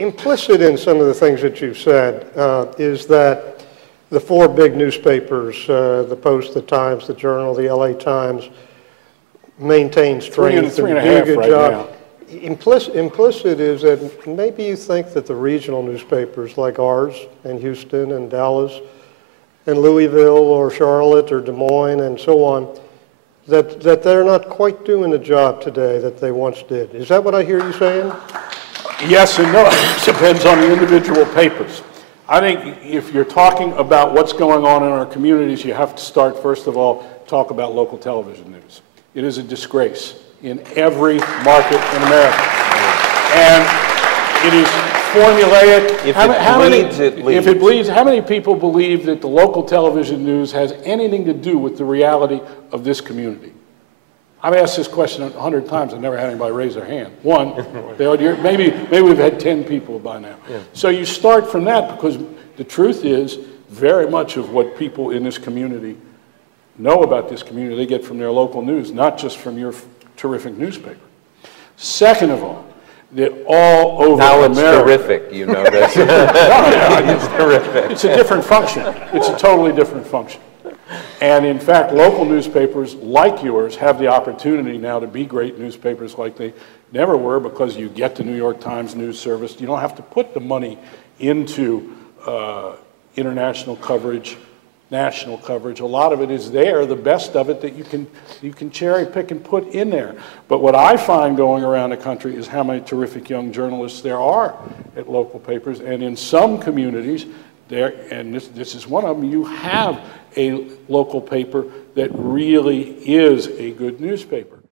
Implicit in some of the things that you've said is that the four big newspapers, the Post, the Times, the Journal, the LA Times, maintain strength and do a good job. Implicit is that maybe you think that the regional newspapers like ours in Houston and Dallas and Louisville or Charlotte or Des Moines and so on, that they're not quite doing the job today that they once did. Is that what I hear you saying? Yes and no. It depends on the individual papers. I think if you're talking about what's going on in our communities, you have to start, first of all, talk about local television news. It is a disgrace in every market in America. And it is formulaic. If it bleeds, how many people believe that the local television news has anything to do with the reality of this community? I've asked this question 100 times. I've never had anybody raise their hand. One, maybe we've had 10 people by now. Yeah. So you start from that, because the truth is very much of what people in this community know about this community, they get from their local news, not just from your terrific newspaper. Second of all, that all over now America... Now it's terrific, you know this. It's terrific. It's a different function. It's a totally different function. And in fact, local newspapers like yours have the opportunity now to be great newspapers like they never were, because you get the New York Times News Service. You don't have to put the money into international coverage, national coverage. A lot of it is there, the best of it that you can cherry pick and put in there. But what I find going around the country is how many terrific young journalists there are at local papers. And in some communities, there, and this is one of them, you have a local paper that really is a good newspaper.